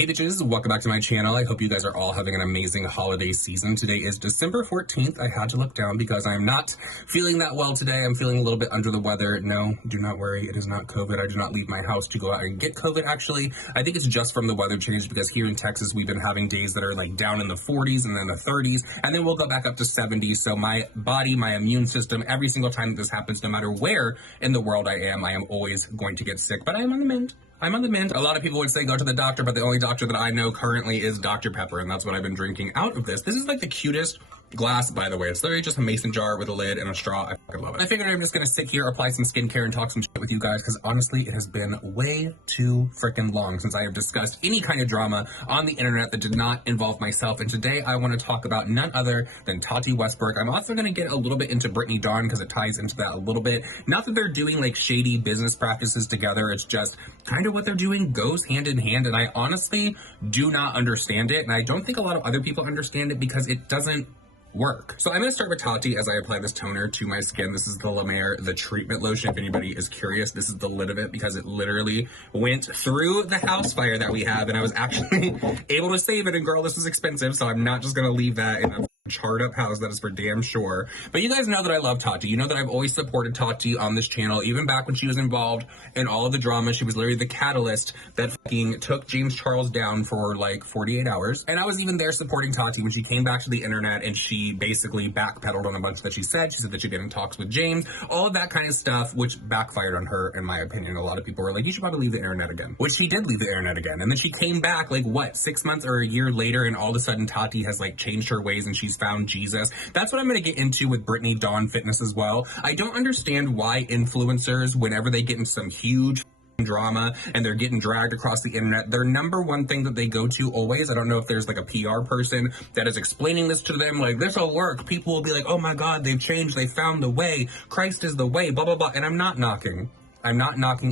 Hey bitches, welcome back to my channel. I hope you guys are all having an amazing holiday season. Today is December 14th. I had to look down because I'm not feeling that well today. I'm feeling a little bit under the weather. No, do not worry. It is not COVID. I do not leave my house to go out and get COVID, actually. I think it's just from the weather change because here in Texas, we've been having days that are like down in the 40s and then the 30s, and then we'll go back up to 70s. So my body, my immune system, every single time that this happens, no matter where in the world I am always going to get sick, but I am on the mend. I'm on the mend. A lot of people would say go to the doctor, but the only doctor that I know currently is Dr. Pepper, and that's what I've been drinking out of this. This is like the cutest glass, by the way. It's literally just a mason jar with a lid and a straw. I fucking love it. I figured I'm just gonna sit here, apply some skincare, and talk some shit with you guys, because honestly, it has been way too freaking long since I have discussed any kind of drama on the internet that did not involve myself, and today I want to talk about none other than Tati Westbrook. I'm also gonna get a little bit into Brittany Dawn, because it ties into that a little bit. Not that they're doing like shady business practices together, it's just kind of what they're doing goes hand in hand, and I honestly do not understand it, and I don't think a lot of other people understand it because it doesn't work. So I'm going to start with Tati as I apply this toner to my skin. This is the La Mer, the treatment lotion. If anybody is curious, this is the lid of it because it literally went through the house fire that we have, and I was actually able to save it, and girl, this is expensive, so I'm not just going to leave that in a charred up house, that is for damn sure. But you guys know that I love Tati. You know that I've always supported Tati on this channel, even back when she was involved in all of the drama. She was literally the catalyst that fucking took James Charles down for like 48 hours. And I was even there supporting Tati when she came back to the internet and she basically backpedaled on a bunch that she said. She said that she'd been in talks with James, all of that kind of stuff, which backfired on her, in my opinion. A lot of people were like, you should probably leave the internet again, which she did leave the internet again. And then she came back like, what, 6 months or a year later, and all of a sudden Tati has like changed her ways and she's found Jesus. That's what I'm going to get into with Brittany Dawn Fitness as well. I don't understand why influencers, whenever they get in some huge drama and they're getting dragged across the internet, their number one thing that they go to always, I don't know if there's like a PR person that is explaining this to them, like, this will work. People will be like, oh my God, they've changed. They found the way. Christ is the way, blah, blah, blah. And I'm not knocking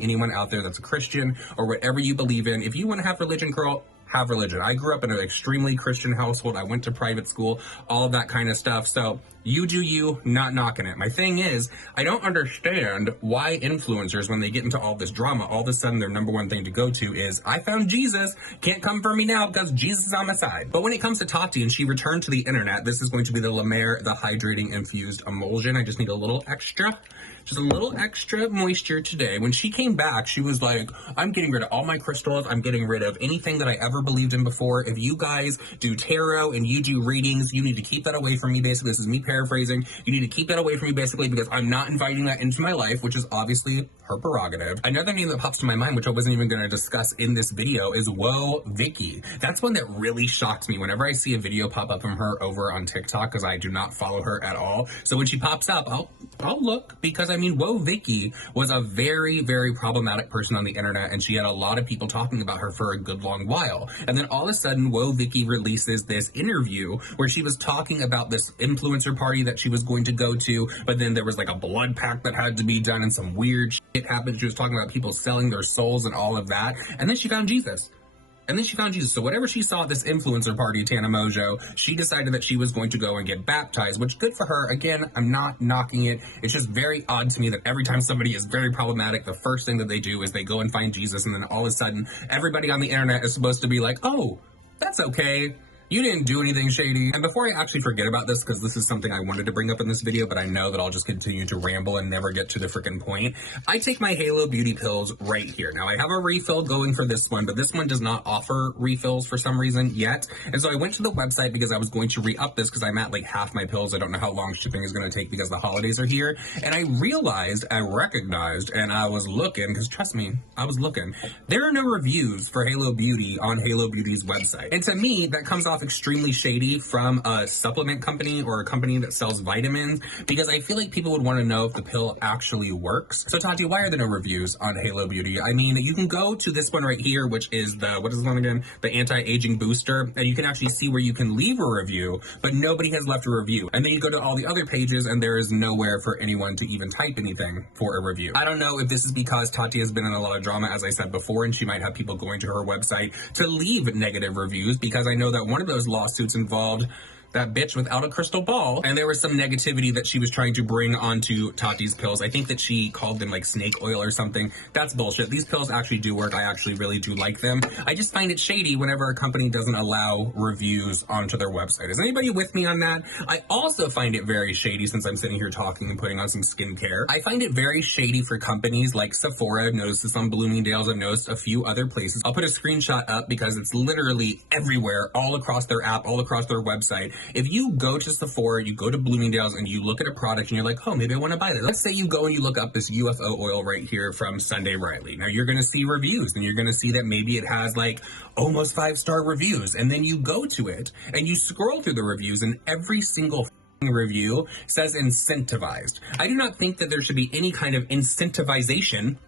anyone out there that's a Christian or whatever you believe in. If you want to have religion, girl, have religion. I grew up in an extremely Christian household. I went to private school, all of that kind of stuff. So you do you, not knocking it. My thing is, I don't understand why influencers, when they get into all this drama, all of a sudden their number one thing to go to is, I found Jesus, can't come for me now because Jesus is on my side. But when it comes to Tati and she returned to the internet, this is going to be the La Mer, the hydrating infused emulsion. I just need a little extra moisture today. When she came back, she was like, I'm getting rid of all my crystals. I'm getting rid of anything that I ever believed in before. If you guys do tarot and you do readings, you need to keep that away from me, basically. This is me paraphrasing. You need to keep that away from me, basically, because I'm not inviting that into my life, which is obviously her prerogative. Another name that pops to my mind, which I wasn't even going to discuss in this video, is WOACB. That's one that really shocks me whenever I see a video pop up from her over on TikTok, because I do not follow her at all. So when she pops up, I'll look, because I mean, WOACB was a very, very problematic person on the internet, and she had a lot of people talking about her for a good long while. And then all of a sudden, WOACB releases this interview where she was talking about this influencer party that she was going to go to, but then there was like a blood pact that had to be done and some weird shit happened. She was talking about people selling their souls and all of that. And then she found Jesus. So whatever she saw at this influencer party, Tana Mojo, she decided that she was going to go and get baptized, which good for her. Again, I'm not knocking it. It's just very odd to me that every time somebody is very problematic, the first thing that they do is they go and find Jesus, and then all of a sudden, everybody on the internet is supposed to be like, oh, that's okay. You didn't do anything shady. And before I actually forget about this, because this is something I wanted to bring up in this video, but I know that I'll just continue to ramble and never get to the freaking point, I take my Halo Beauty pills right here. Now, I have a refill going for this one, but this one does not offer refills for some reason yet. And so I went to the website because I was going to re-up this because I'm at like half my pills. I don't know how long shipping is going to take because the holidays are here. And I recognized, and I was looking, because trust me, I was looking. There are no reviews for Halo Beauty on Halo Beauty's website. And to me, that comes off extremely shady from a supplement company or a company that sells vitamins, because I feel like people would want to know if the pill actually works. So Tati, why are there no reviews on Halo Beauty? I mean, you can go to this one right here, which is the, what is this one again? The anti-aging booster, and you can actually see where you can leave a review, but nobody has left a review. And then you go to all the other pages and there is nowhere for anyone to even type anything for a review. I don't know if this is because Tati has been in a lot of drama, as I said before, and she might have people going to her website to leave negative reviews, because I know that one of those lawsuits involved that bitch without a crystal ball. And there was some negativity that she was trying to bring onto Tati's pills. I think that she called them like snake oil or something. That's bullshit. These pills actually do work. I actually really do like them. I just find it shady whenever a company doesn't allow reviews onto their website. Is anybody with me on that? I also find it very shady, since I'm sitting here talking and putting on some skincare. I find it very shady for companies like Sephora. I've noticed this on Bloomingdale's. I've noticed a few other places. I'll put a screenshot up because it's literally everywhere, all across their app, all across their website. If you go to Sephora, you go to Bloomingdale's, and you look at a product and you're like, oh, maybe I want to buy this. Let's say you go and you look up this UFO oil right here from Sunday Riley. Now you're going to see reviews, and you're going to see that maybe it has like almost 5-star reviews. And then you go to it and you scroll through the reviews, and every single review says incentivized. I do not think that there should be any kind of incentivization,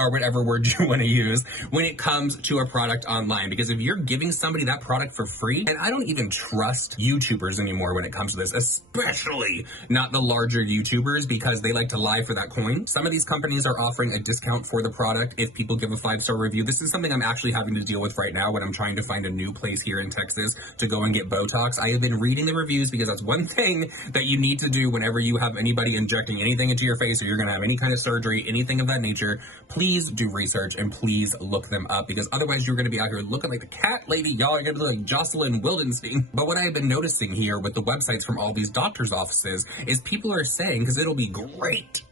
or whatever word you want to use, when it comes to a product online. Because if you're giving somebody that product for free, and I don't even trust YouTubers anymore when it comes to this, especially not the larger YouTubers, because they like to lie for that coin. Some of these companies are offering a discount for the product if people give a 5-star review. This is something I'm actually having to deal with right now when I'm trying to find a new place here in Texas to go and get Botox. I have been reading the reviews, because that's one thing that you need to do whenever you have anybody injecting anything into your face, or you're going to have any kind of surgery, anything of that nature. Please do research and please look them up, because otherwise you're going to be out here looking like the cat lady. Y'all are going to be like Jocelyn Wildenstein. But what I have been noticing here with the websites from all these doctors' offices is people are saying, because it'll be great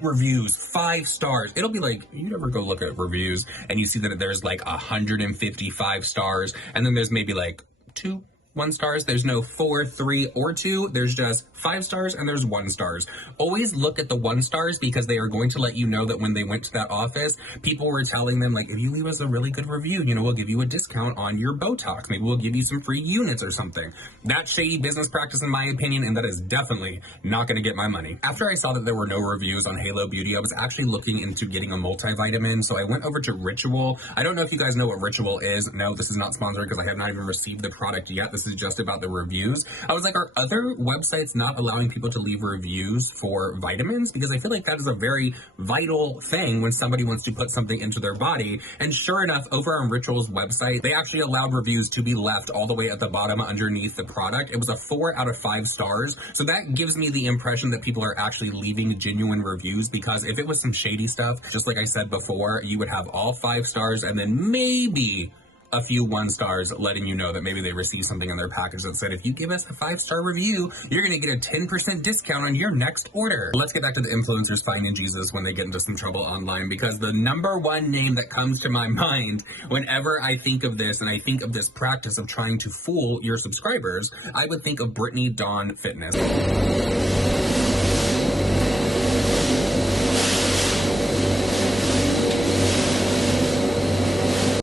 reviews, 5 stars. It'll be like, you ever go look at reviews and you see that there's like 155 stars, and then there's maybe like 2 1 stars. There's no 4, 3, or 2. There's just 5 stars and there's 1 stars. Always look at the 1 stars, because they are going to let you know that when they went to that office, people were telling them, like, if you leave us a really good review, you know, we'll give you a discount on your Botox. Maybe we'll give you some free units or something. That's shady business practice in my opinion, and that is definitely not going to get my money. After I saw that there were no reviews on Halo Beauty, I was actually looking into getting a multivitamin, so I went over to Ritual. I don't know if you guys know what Ritual is. No, this is not sponsored, because I have not even received the product yet. This is just about the reviews. I was like, are other websites not allowing people to leave reviews for vitamins? Because I feel like that is a very vital thing when somebody wants to put something into their body. And sure enough, over on Ritual's website, they actually allowed reviews to be left all the way at the bottom underneath the product. It was a 4 out of 5 stars. So that gives me the impression that people are actually leaving genuine reviews, because if it was some shady stuff, just like I said before, you would have all 5 stars and then maybe a few 1 stars letting you know that maybe they received something in their package that said, if you give us a 5-star review, you're going to get a 10% discount on your next order. Let's get back to the influencers finding Jesus when they get into some trouble online, because the #1 name that comes to my mind whenever I think of this, and I think of this practice of trying to fool your subscribers, I would think of Brittany Dawn Fitness.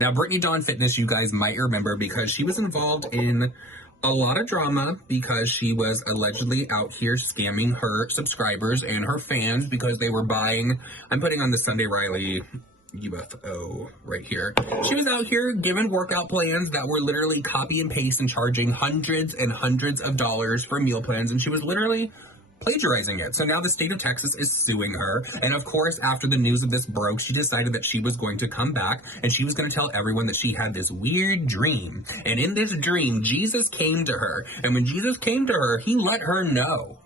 Now, Brittany Dawn Fitness, you guys might remember, because she was involved in a lot of drama because she was allegedly out here scamming her subscribers and her fans, because they were buying, I'm putting on the Sunday Riley UFO right here. She was out here giving workout plans that were literally copy and paste and charging hundreds and hundreds of dollars for meal plans, and she was literally plagiarizing it. So now the state of Texas is suing her. And of course, after the news of this broke, she decided that she was going to come back and she was going to tell everyone that she had this weird dream. And in this dream, Jesus came to her. And when Jesus came to her, he let her know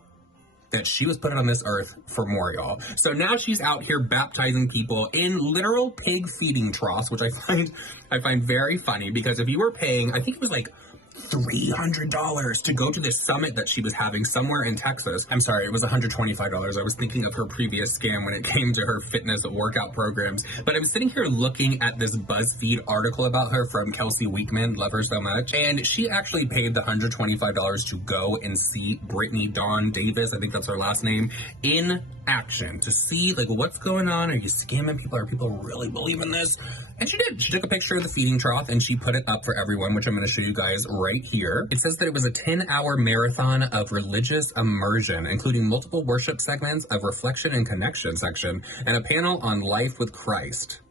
that she was put on this earth for more, y'all. So now she's out here baptizing people in literal pig feeding troughs, which I find very funny, because if you were paying, I think it was like $300 to go to this summit that she was having somewhere in Texas. I'm sorry, it was $125. I was thinking of her previous scam when it came to her fitness workout programs. But I'm sitting here looking at this BuzzFeed article about her from Kelsey Weekman, love her so much. And she actually paid the $125 to go and see Brittany Dawn Davis, I think that's her last name, in action, to see like what's going on. Are you scamming people? Are people really believing this? And she did. She took a picture of the feeding trough and she put it up for everyone, which I'm going to show you guys right here. It says that it was a 10-hour marathon of religious immersion, including multiple worship segments, of reflection and connection section, and a panel on life with Christ.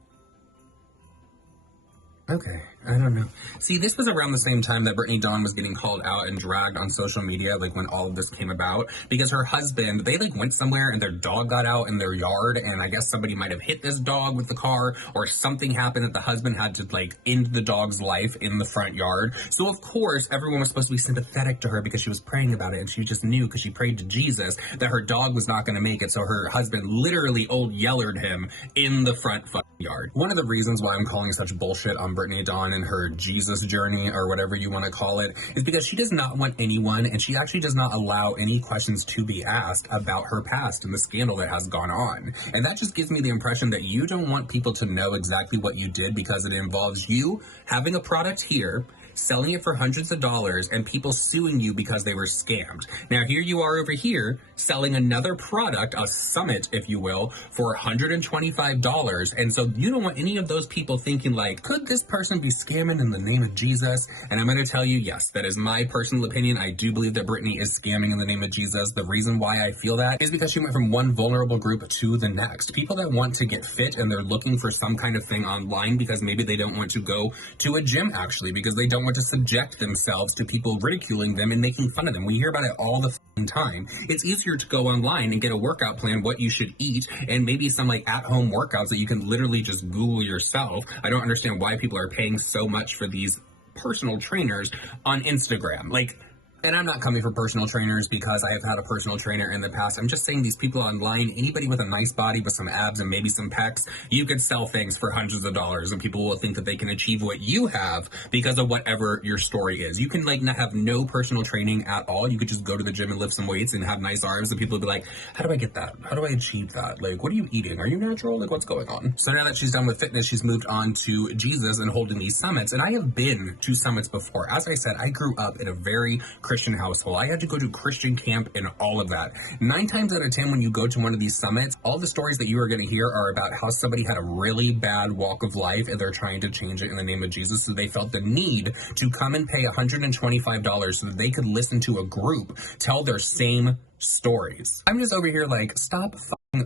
Okay, I don't know. See, this was around the same time that Brittany Dawn was getting called out and dragged on social media, like when all of this came about, because her husband, they like went somewhere and their dog got out in their yard, and I guess somebody might have hit this dog with the car, or something happened that the husband had to like end the dog's life in the front yard. So of course, everyone was supposed to be sympathetic to her because she was praying about it, and she just knew because she prayed to Jesus that her dog was not going to make it. So her husband literally old yellered him in the front yard. One of the reasons why I'm calling such bullshit on Brittany Dawn and her Jesus journey, or whatever you want to call it, is because she does not want anyone, and she actually does not allow any questions to be asked about her past and the scandal that has gone on. And that just gives me the impression that you don't want people to know exactly what you did, because it involves you having a product here, selling it for hundreds of dollars, and people suing you because they were scammed. Now here you are over here selling another product, a summit if you will, for $125, and so you don't want any of those people thinking like, could this person be scamming in the name of Jesus? And I'm going to tell you, yes, that is my personal opinion. I do believe that Brittany is scamming in the name of Jesus. The reason why I feel that is because she went from one vulnerable group to the next. People that want to get fit and they're looking for some kind of thing online because maybe they don't want to go to a gym actually, because they don't want to subject themselves to people ridiculing them and making fun of them. We hear about it all the time. It's easier to go online and get a workout plan, what you should eat, and maybe some like at-home workouts that you can literally just Google yourself. I don't understand why people are paying so much for these personal trainers on Instagram. Like, and I'm not coming for personal trainers because I have had a personal trainer in the past. I'm just saying these people online, anybody with a nice body with some abs and maybe some pecs, you could sell things for hundreds of dollars and people will think that they can achieve what you have because of whatever your story is. You can like not have no personal training at all. You could just go to the gym and lift some weights and have nice arms, and people would be like, how do I get that? How do I achieve that? Like, what are you eating? Are you natural? Like, what's going on? So now that she's done with fitness, she's moved on to Jesus and holding these summits. And I have been to summits before. As I said, I grew up in a very Christian household. I had to go to Christian camp and all of that. 9 times out of 10, when you go to one of these summits, all the stories that you are going to hear are about how somebody had a really bad walk of life and they're trying to change it in the name of Jesus. So they felt the need to come and pay $125 so that they could listen to a group tell their same stories. I'm just over here like, stop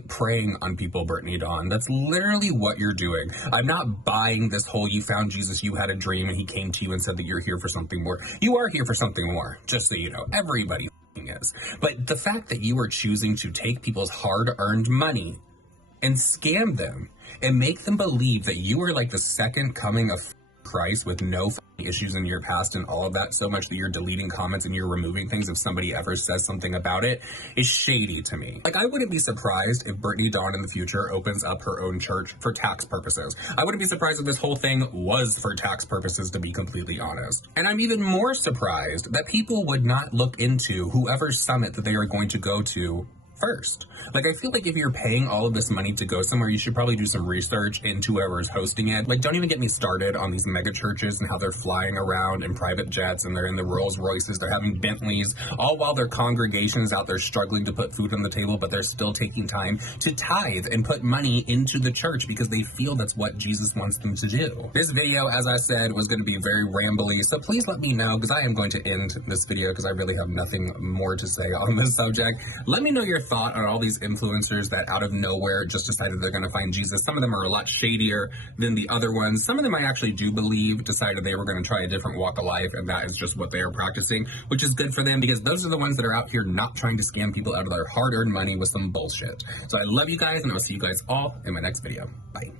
preying on people, Brittany Dawn. That's literally what you're doing. I'm not buying this whole you found Jesus, you had a dream, and he came to you and said that you're here for something more. You are here for something more, just so you know. Everybody is. But the fact that you are choosing to take people's hard-earned money and scam them and make them believe that you are like the second coming of Christ with no issues in your past and all of that, so much that you're deleting comments and you're removing things if somebody ever says something about it, is shady to me. Like, I wouldn't be surprised if Brittany Dawn in the future opens up her own church for tax purposes. I wouldn't be surprised if this whole thing was for tax purposes, to be completely honest. And I'm even more surprised that people would not look into whoever summit that they are going to go to first. Like, I feel like if you're paying all of this money to go somewhere, you should probably do some research into whoever is hosting it. Like, don't even get me started on these mega churches and how they're flying around in private jets and they're in the Rolls Royces, they're having Bentleys, all while their congregation is out there struggling to put food on the table, but they're still taking time to tithe and put money into the church because they feel that's what Jesus wants them to do. This video, as I said, was going to be very rambly, so please let me know, because I am going to end this video because I really have nothing more to say on this subject. Let me know your thought on all these influencers that out of nowhere just decided they're going to find Jesus. Some of them are a lot shadier than the other ones. Some of them I actually do believe decided they were going to try a different walk of life, and that is just what they are practicing, which is good for them because those are the ones that are out here not trying to scam people out of their hard-earned money with some bullshit. So I love you guys, and I will see you guys all in my next video. Bye.